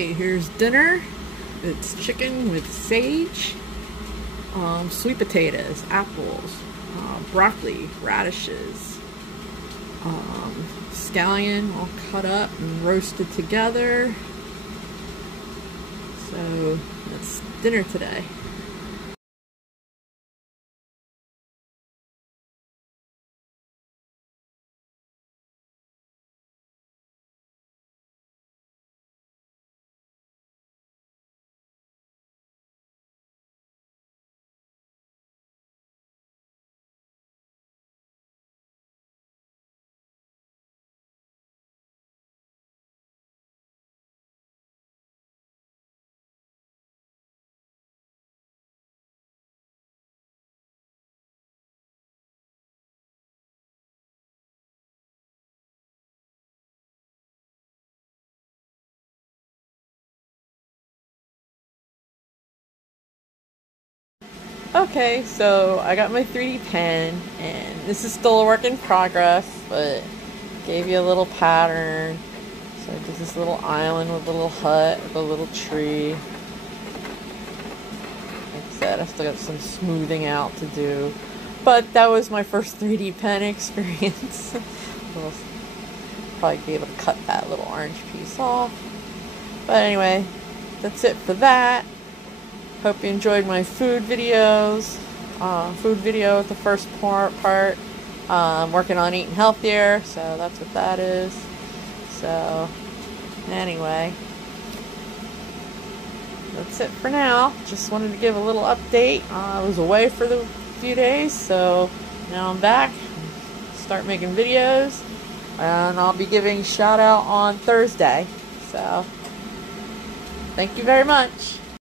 Okay, here's dinner. It's chicken with sage, sweet potatoes, apples, broccoli, radishes, scallion all cut up and roasted together. So that's dinner today. Okay, so I got my 3D pen, and this is still a work in progress, but gave you a little pattern. So I did this little island with a little hut with a little tree. Like I said, I still got some smoothing out to do, but that was my first 3D pen experience. I'll probably be able to cut that little orange piece off. But anyway, that's it for that. Hope you enjoyed my food videos. Food video with the first part. I'm working on eating healthier, so that's what that is. So, anyway, that's it for now. Just wanted to give a little update. I was away for the few days, so now I'm back. Start making videos, and I'll be giving a shout out on Thursday. So, thank you very much.